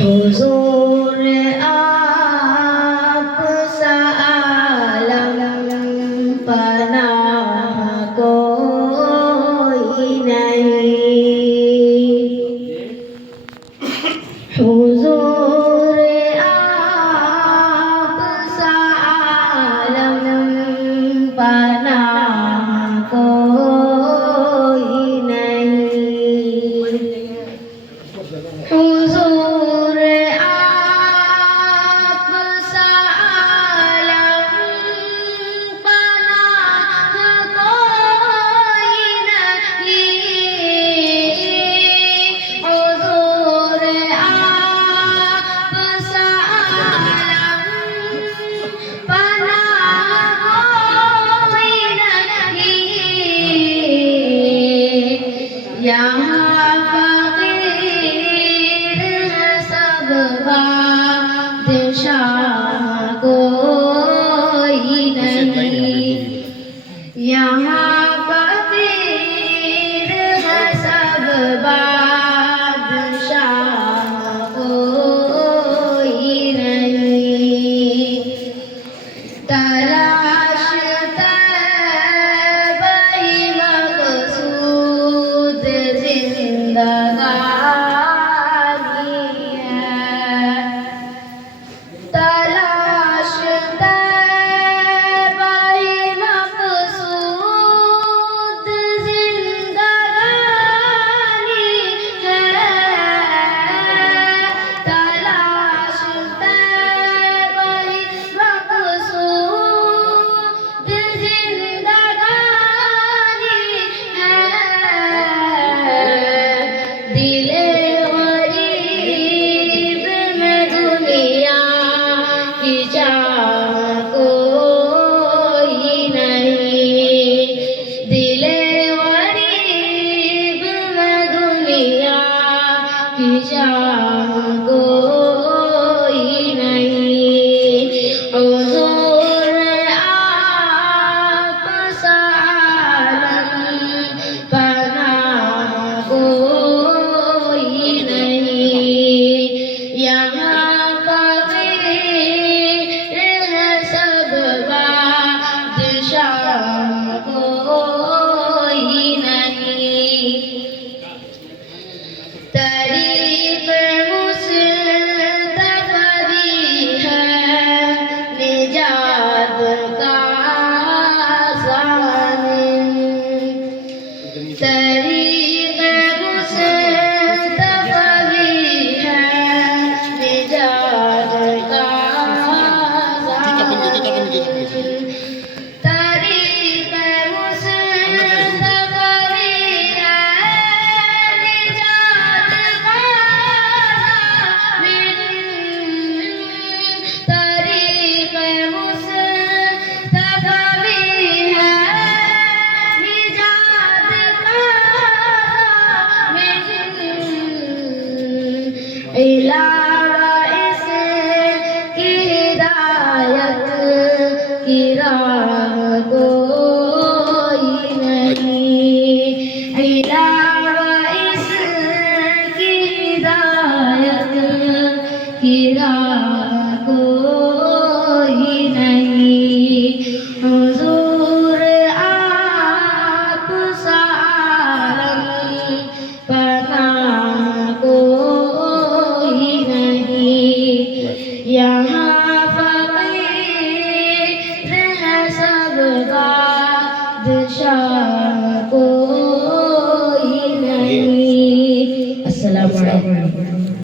हुजूर आप सा आलम पनाह कोई नहीं। हुजूर आप सा आलम पनाह कोई नहीं। हुजूर आप सा आलम पनाह कोई नहीं। हुजूर आप सा आलम पनाह कोई नहीं। यहाँ फकीर है सब बादशाह कोई नहीं। यहाँ फकीर है सब बादशाह कोई नहीं। तलाश तैबी मक़सूद जिंदगानी है। तलाश तैबी मक़सूद जिंदगानी है। तलाश तैबी मक़सूद जिंदगानी है। दिले गरीब में दुनिया की चाह कोई नहीं। दिले गरीब में दुनिया की चाह कोई नहीं। हुजूर आप सा आलम पनाह कोई नहीं। यहाँ फकीर है सब बादशाह कोई नहीं। तरीक़ मुस्तफ़ा दी है निजात का ज़ामिन। तरीक़ मुस्तफ़ा दी है निजात का ज़ामिन। तरीक़ मुस्तफ़ा दी है निजात का ज़ामिन। तरीक़ मुस्तफ़ा दी है निजात का ज़ामिन। इलावा इसकी हिदायत की राह कोई नहीं। इलावा इसकी हिदायत की राह कोई नहीं। हुजूर आप सा आलम पनाह कोई नहीं। यहाँ फकीर है सब बादशाह कोई नहीं। अस्सलामु अलैकुम।